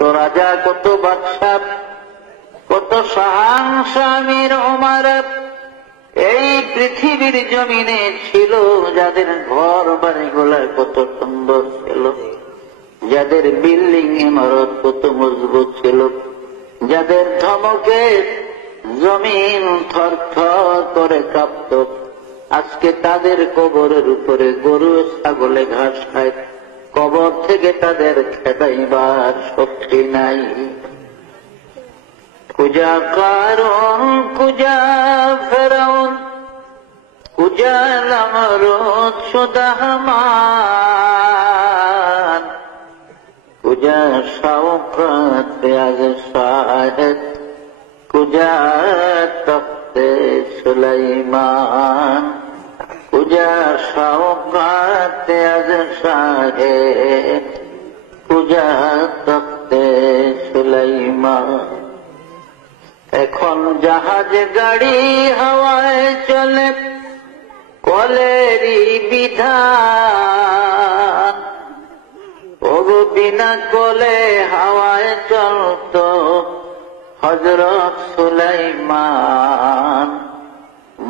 কত রাজা, কত বাদশাহ, কত শাহানশাহ, আমির, উমারা এই পৃথিবীর জমিনে ছিল, যাদের ঘর বাড়িগুলা কত সুন্দর ছিল, যাদের বিল্ডিং ইমারত কত মজবুত ছিল, যাদের ধমকে জমিন থরথর করে কাঁপত, আজকে তাদের কবরের উপরে গরু ছাগলে ঘাস খায়, কবর থেকে তাদের খেদাইবার শক্তি নাই। কুজা কারণ, কুজা ফেরাউন, কুজা নমরুদ সুদাহমান, কুজা শাওকাত আজ শাহেদ, কুজা তখতে সুলাইমান, কুজা শাওকাত আজ শাহেদ, কুজা তখতে সুলাইমান। এখন জাহাজ গাড়ি হাওয়ায় চলে, কলেরই বিধান, ওগো বিনা কলে হাওয়ায় চলত হযরত সুলাইমান,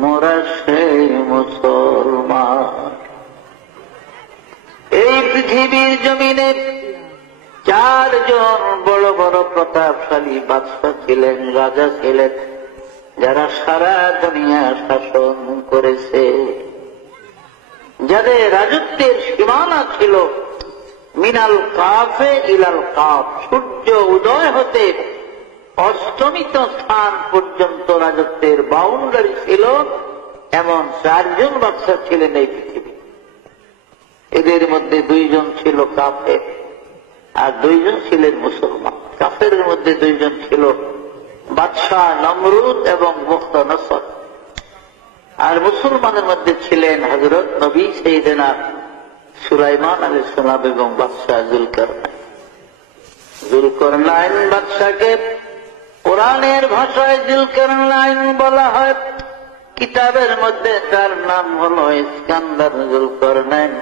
মোরা সেই মুসলমান। এই পৃথিবীর জমিনে চারজন বড় বড় প্রতাপশালী বাদশাহ ছিলেন, রাজা ছিলেন, যারা সারা দুনিয়া শাসন করেছে, যাদের রাজত্বের সীমানা ছিল মিনাল কাফে ইলাল কাফ, সূর্য উদয় হতে অস্তমিত স্থান পর্যন্ত রাজত্বের বাউন্ডারি ছিল। এমন চারজন বাদশাহ ছিলেন এই পৃথিবী। এদের মধ্যে দুইজন ছিল কাফের আর দুইজন ছিলেন মুসলমান। কাফের মধ্যে দুইজন ছিল বাদশাহ নমরুদ এবং মুখতানসর, আর মুসলমানের মধ্যে ছিলেন হযরত নবী সাইয়েদনা সুলাইমান আলাইহিস সালাম এবং বাদশাহ জুলকারনাইন। জুলকারনাইন বাদশাকে কোরআনের ভাষায় জুলকারনাইন বলা হয়, কিতাবের মধ্যে তার নাম হলো ইস্কান্দার জুলকারনাইন,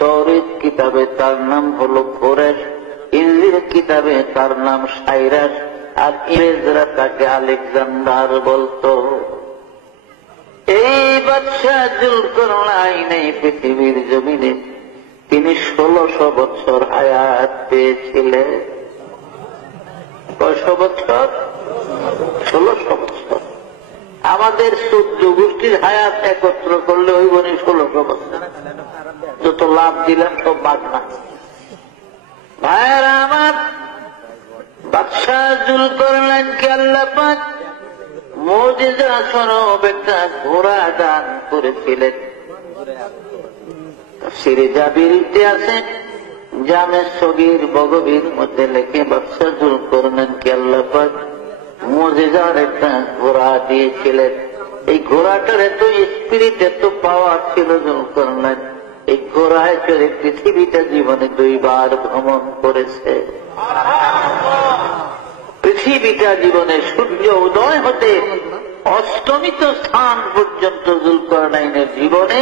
তৌরাত কিতাবে তার নাম হলো কোরেশ, ইনজিল কিতাবে তার নাম সাইরাস, আর ইংরেজরা তাকে আলেকজান্ডার বলতো। এই বাদশাহ জুলকারনাইন এই পৃথিবীর জমিনে তিনি 1600 বছর হায়াত পেয়েছিলেন। কয়শো বছর? 1600 বছর। আমাদের 14 গোষ্ঠীর হায়াত একত্র করলে ওই বনি 1600 বছর। যত লাভ দিলেন সব বাদ না। ভাইয়েরা আমার, বাদশাহ জুলকারনাইনকে আল্লাহ পাক মুজিজা স্বরূপ একটা ঘোড়া দান করেছিলেন। তাফসীরে জাবিরিতে আছে, জামে সগীর বগবীর মধ্যে লেখে বাদশাহ জুলকারনাইনকে আল্লাহ পাক মুজিজার একটা ঘোড়া দিয়েছিলেন। এই ঘোড়াটার এত স্পিরিট, এত পাওয়ার ছিল জুলকারনাইন, এই ঘোড়ায় চড়ে পৃথিবীটা জীবনে 2 বার ভ্রমণ করেছে। পৃথিবীটা জীবনে সূর্য উদয় হতে অস্তমিত স্থান পর্যন্ত জুলকারনাইনের জীবনে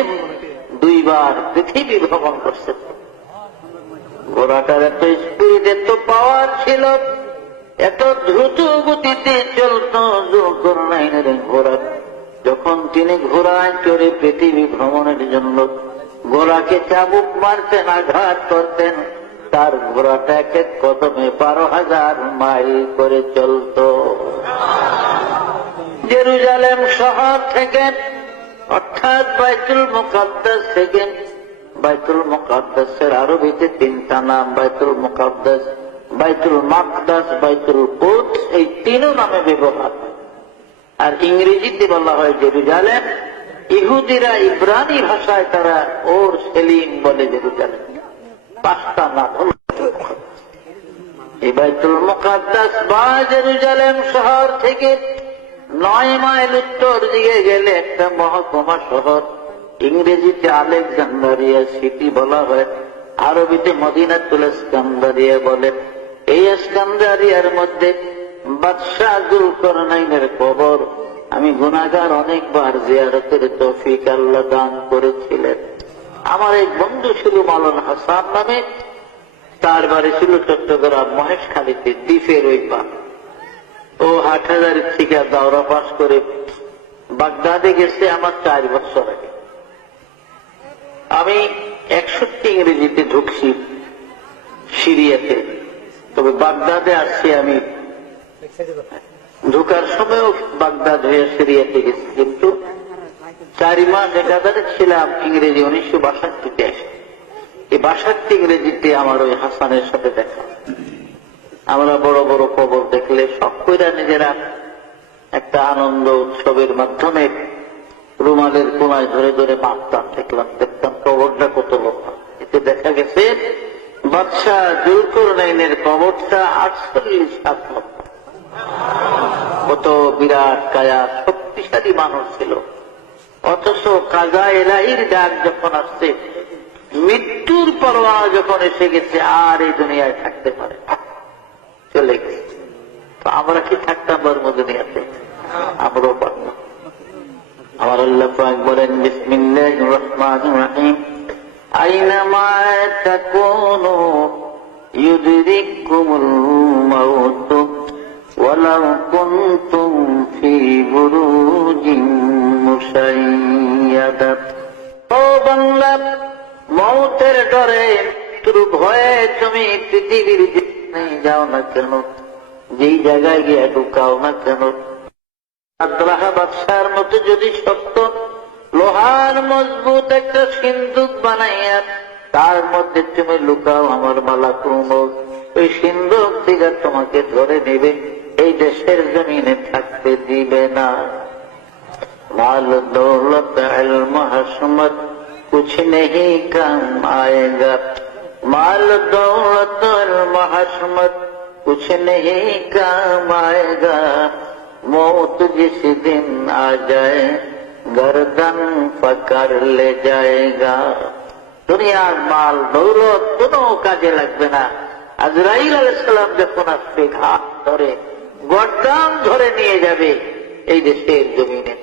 2 বার পৃথিবী ভ্রমণ করছে। ঘোড়াটার এত স্পিড, এত পাওয়ার ছিল, এত দ্রুত গতিতে চলত জুলকারনাইনের ঘোড়া। যখন তিনি ঘোড়ায় চড়ে পৃথিবী ভ্রমণের জন্য ঘোড়াকে চাবুক মারতেন, আঘাত করতেন, তার ঘোড়াটা এক এক কদমে 12,000 মাইল করে চলত। জেরুজালেম শহর থেকে, অর্থাৎ বাইতুল মুকাদ্দাস থেকে, বাইতুল মুকাদ্দাসের আরবিতে 3টা নাম, বাইতুল মুকাদ্দাস, বাইতুল মাকদাস, বাইতুল কুদস, এই 3 নামে ব্যবহার। আর ইংরেজিতে বলা হয় জেরুজালেম। ইহুদিরা ইব্রানি ভাষায় তারা ওর সেলিম বলে জেরুজালেম। 5টা নাম হল। এই বাইতুল মুকাদ্দাস বা জেরুজালেম শহর থেকে 9 মাইল উত্তর দিকে গেলে একটা মহকুমা শহর, ইংরেজিতে আলেকজান্ডারিয়া সিটি বলা হয়, আরবিতে মদিনাতুল ইস্কান্দারিয়া বলে। এই ইস্কান্দারিয়ার মধ্যে বাদশাহ জুলকারনাইনের কবর আমি গুনাহগার অনেকবার জিয়ারতের তৌফিক আল্লাহ দান করেছিলেন। আমার এক বন্ধু ছিল মাওলানা হাসান নামে, তার বাড়ি ছিল চট্টগ্রাম মহেশখালীতে, দ্বীপের ওই পা। ও হাটহাজারের থেকে দাওরা পাস করে বাগদাদে গেছে আমার 4 বছর আগে। আমি 61 ইংরেজিতে ঢুকছি সিরিয়াতে, তবে বাগদাদে আসছি আমি ঢুকার সময়ও বাগদাদ হয়ে সিরিয়াতে গেছি, কিন্তু 4 মাস একাধারে ছিলাম ইংরেজি 1962-তে আসে। এই 62 ইংরেজিতে আমার ওই হাসানের সাথে দেখা। আমরা বড় বড় কবর দেখলে সব কইরা নিজেরা একটা আনন্দ উৎসবের মাধ্যমে রুমালের কোনায় ধরে ধরে মাপতাম, দেখতাম কবরটা কত লম্বা। এতে দেখা গেছে বাদশাহ জুলকারনাইনের কবরটা 48 হাত লম্বা। কত বিরাট কায়া, শক্তিশালী মানুষ ছিল। অথচ কাজা এলাহির ডাক যখন আসছে, মৃত্যুর পরোয়ানা যখন এসে গেছে, আর এই দুনিয়ায় থাকতে পারে না, চলে গেছে। তো আমরা কি থাকতাম দুনিয়াতে? আমরাও পারতাম। আমার আল্লাহ পাক বলেন, বিসমিল্লাহির রহমানির রহিম, আইনামা তাকুনু ইউদরিকুমুল মাউত ওয়ালাউ কুনতুম ফি বুরুজিন মুশাইয়াদা। ও বান্দা, মৌতের ডরে, মৃত্যুর ভয়ে তুমি পৃথিবীর যেখানে যাও না কেন, যেই জায়গায় গিয়ে ঢুকাও না কেন, আব্রাহা বাদশার মতো যদি সত্য লোহার মজবুত একটা সিন্দুক বানাইয়া তার মধ্যে তুমি লুকাও, আমার মালাকুল মউত ওই সিন্দুক থেকে তোমাকে ধরে নেবে, এই দেশের জমিনে থাকতে দিবে না। মাল দৌলত ইলম হশমত कुछ नहीं काम आएगा, माल दौलत और महशमत कुछ नहीं काम आएगा, मौत जिस दिन आ जाए गर्दन पकड़ ले जाएगा। দুনিয়ার মাল দৌলত কোনো কাজে লাগবে না। আজরাইল আলাইহিস সালাম যখন আসবে, ঘাট ধরে গর্দান ধরে নিয়ে যাবে, এই দেশের জমিনে